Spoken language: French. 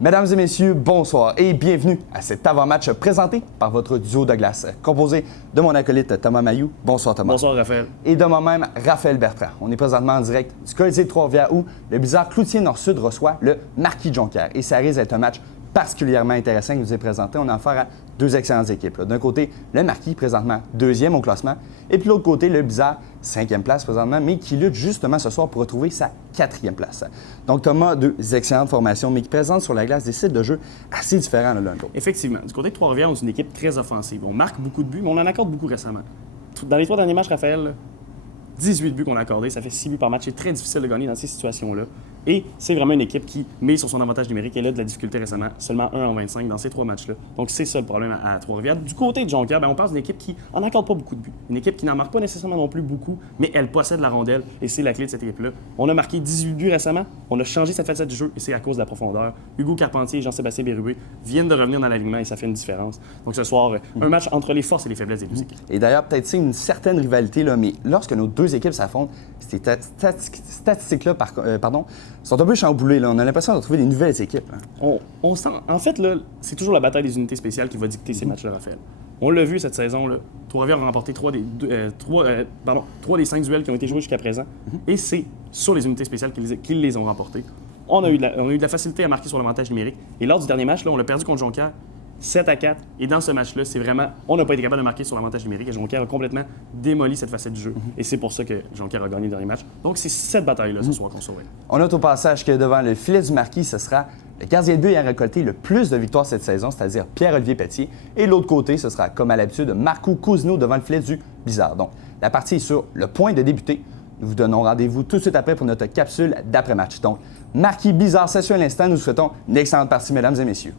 Mesdames et messieurs, bonsoir et bienvenue à cet avant-match présenté par votre duo de glace, composé de mon acolyte Thomas Mailloux. Bonsoir Thomas. Bonsoir Raphaël. Et de moi-même, Raphaël Bertrand. On est présentement en direct du Colisée de Trois-Rivières où le Blizzard Cloutier Nord-Sud reçoit le Marquis de Jonquière. Et ça risque d'être un match particulièrement intéressant qui nous est présenté. On a affaire à deux excellentes équipes. D'un côté, le Marquis, présentement deuxième au classement, et puis de l'autre côté, le Blizzard, cinquième place présentement, mais qui lutte justement ce soir pour retrouver sa quatrième place. Donc Thomas, deux excellentes formations, mais qui présentent sur la glace des styles de jeu assez différents l'un de l'autre. Effectivement. Du côté de Trois-Rivières, on est une équipe très offensive. On marque beaucoup de buts, mais on en accorde beaucoup récemment. Dans les 3 derniers matchs, Raphaël, là, 18 buts qu'on a accordés, ça fait 6 buts par match. C'est très difficile de gagner dans ces situations-là. Et c'est vraiment une équipe qui mise sur son avantage numérique. Elle a de la difficulté récemment, seulement 1 en 25 dans ces 3 matchs-là. Donc c'est ça le problème à Trois-Rivières. Du côté de Jonquière, on passe d'une équipe qui n'en accorde pas beaucoup de buts. Une équipe qui n'en marque pas nécessairement non plus beaucoup, mais elle possède la rondelle et c'est la clé de cette équipe-là. On a marqué 18 buts récemment, on a changé cette facette du jeu et c'est à cause de la profondeur. Hugo Carpentier et Jean-Sébastien Bérubé viennent de revenir dans l'alignement et ça fait une différence. Donc ce soir, un match entre les forces et les faiblesses des deux équipes. Et d'ailleurs, peut-être c'est une certaine rivalité, là, mais lorsque nos deux équipes s'affrontent, ces statistiques-là sont un peu chamboulées. Là. On a l'impression de retrouver des nouvelles équipes. Hein. On sent, en fait, là, c'est toujours la bataille des unités spéciales qui va dicter ces matchs-là, Raphaël. On l'a vu cette saison, Trois-Rivières a remporté 3 des 5 duels qui ont été joués jusqu'à présent, et c'est sur les unités spéciales qu'ils les ont remportés. On a eu de la facilité à marquer sur l'avantage numérique, et lors du dernier match, là, on l'a perdu contre Jonquière, 7-4, et dans ce match-là, c'est vraiment, on n'a pas été capable de marquer sur l'avantage numérique, et Jonquière a complètement démoli cette facette du jeu, et c'est pour ça que Jonquière a gagné le dernier match. Donc c'est cette bataille-là ce soir qu'on surveille. On note au passage que devant le filet du Marquis, ce sera le gardien de but ayant récolté le plus de victoires cette saison, c'est-à-dire Pierre-Olivier Pelletier. Et de l'autre côté, ce sera, comme à l'habitude, Marco Cousineau devant le filet du Blizzard. Donc, la partie est sur le point de débuter. Nous vous donnons rendez-vous tout de suite après pour notre capsule d'après-match. Donc, Marquis Blizzard, c'est sur l'instant. Nous vous souhaitons une excellente partie, mesdames et messieurs.